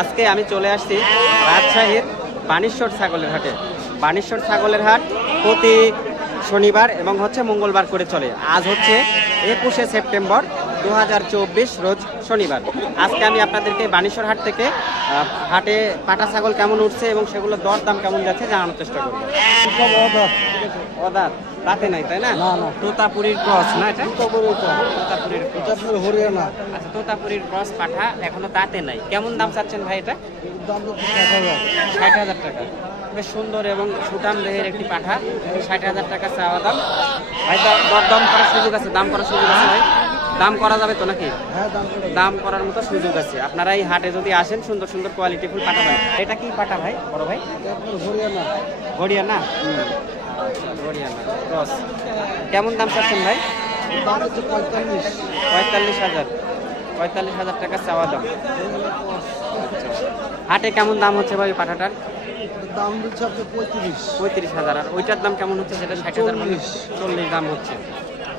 আজকে আমি চলে আসছি রাজশাহীর বানেশ্বর ছাগলের হাটে। বানেশ্বর ছাগলের হাট প্রতি শনিবার এবং হচ্ছে মঙ্গলবার করে চলে। আজ হচ্ছে একুশে সেপ্টেম্বর দু হাজার চব্বিশ রোজ শনিবার। আজকে আমি আপনাদেরকে বানেশ্বর হাট থেকে হাটে পাটা ছাগল কেমন উঠছে এবং সেগুলোর দর দাম কেমন যাচ্ছে জানানোর চেষ্টা করব। অদাত রাতে নাই তাই না। তোতাপুরীর ক্রস না এটা? তোতাপুরীর আপনার হরিয়ানা। আচ্ছা তোতাপুরীর ক্রস পাঠা এখনও তাতে নাই। কেমন দাম চাচ্ছেন ভাই এটা? দাম ষাট হাজার। টাকা। বেশ সুন্দর এবং সুটাম দেহের একটি পাঠা। ষাট হাজার টাকা চাওয়া দাম। ভাই দর দরদাম করার সুযোগ আছে দাম করার সুযোগ আছে ভাই? দাম করা যাবে তো নাকি? হ্যাঁ দাম করার মতো সুযোগ আছে। আপনারা এই হাটে যদি আসেন সুন্দর সুন্দর কোয়ালিটি ফুল পাঠা পাবেন এটা কি পাঠা ভাই বড় ভাই? হরিয়ানা। গড়িয়ানা আচ্ছা ক্রস কেমন দাম চাচ্ছেন ভাই? পঁয়তাল্লিশ। হাজার। পঁয়তাল্লিশ হাজার টাকা চাওয়া দাম। হাটে কেমন দাম হচ্ছে ভাই পাঠাটার? দাম পঁয়ত্রিশ। পঁয়ত্রিশ হাজার। আর ওইটার দাম কেমন হচ্ছে সেটা ষাট হাজার। চল্লিশ দাম হচ্ছে।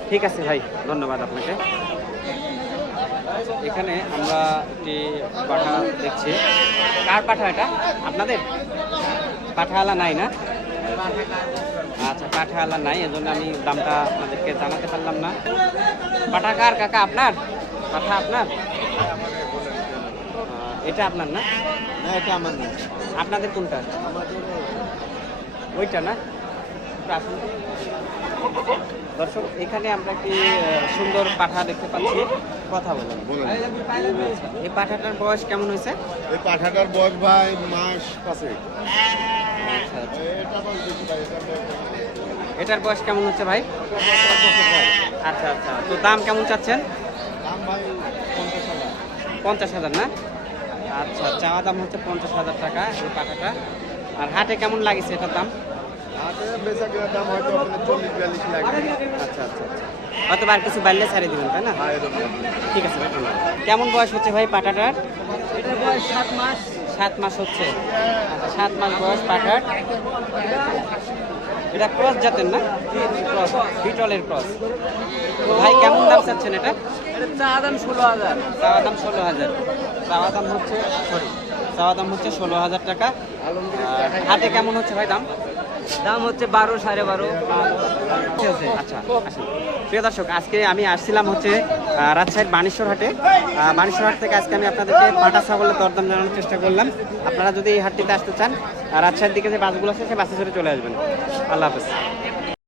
ঠিক আছে ভাই ধন্যবাদ আপনাকে। এখানে আমরা একটি পাঠা দেখছি। কার পাঠা এটা? আপনাদের? পাঠাওয়ালা নাই না? আচ্ছা পাঠাওয়ালা নাই এজন্য আমি দামটা আপনাদেরকে জানাতে পারলাম না। পাঠা কার কাকা আপনার? পাঠা আপনার? এটা আপনার না? এটা আমার না। আপনাদের কোনটা? ওইটা না? আসুন। দর্শক এখানে আমরা একটি সুন্দর পাঠা দেখতে পাচ্ছি। কথা বলুন। এই পাঠাটার বয়স কেমন হয়েছে? এই পাঠাটার বয়স ভাই মাস পাশে আচ্ছা, আচ্ছা। এটার বয়স কেমন হচ্ছে ভাই? ভাই। আচ্ছা আচ্ছা। তো দাম কেমন চাচ্ছেন? পঞ্চাশ হাজার না? আচ্ছা চাওয়া দাম হচ্ছে পঞ্চাশ হাজার টাকা এই পাঠাটা। আর হাটে কেমন লাগছে এটার দাম? হাতে বেচা কেনার দাম হয়তো আপনার চল্লিশ বিয়াল্লিশ লাগবে। আচ্ছা আচ্ছা আচ্ছা। বা আর কিছু বাড়লে ছাড়িয়ে দেবেন তাই না? হ্যাঁ ঠিক আছে ভাই কেমন বয়স হচ্ছে ভাই পাঠাটার এটার বয়স সাত মাস। সাত মাস হচ্ছে। আচ্ছা সাত মাস বয়স পাঠার এটা ক্রস জাতের না? ক্রস। বিটলের ক্রস। ভাই কেমন দাম চাচ্ছেন এটা? এটা দাম ষোলো হাজার। চাওয়া দাম ষোলো হাজার। চাওয়া দাম হচ্ছে সরি চাওয়া দাম হচ্ছে ষোলো হাজার টাকা। আর হাটে কেমন হচ্ছে ভাই দাম? দাম হচ্ছে বারো, সাড়ে বারো। আচ্ছা প্রিয় দর্শক, আজকে আমি আসছিলাম হচ্ছে রাজশাহীর বানেশ্বর হাটে। বানেশ্বর হাট থেকে আজকে আমি আপনাদেরকে পাটা ছাগলের দরদাম জানানোর চেষ্টা করলাম। আপনারা যদি এই হাটটিতে আসতে চান রাজশাহীর দিকে যে বাসগুলো আছে সে বাসে চলে আসবেন। আল্লাহ হাফেজ।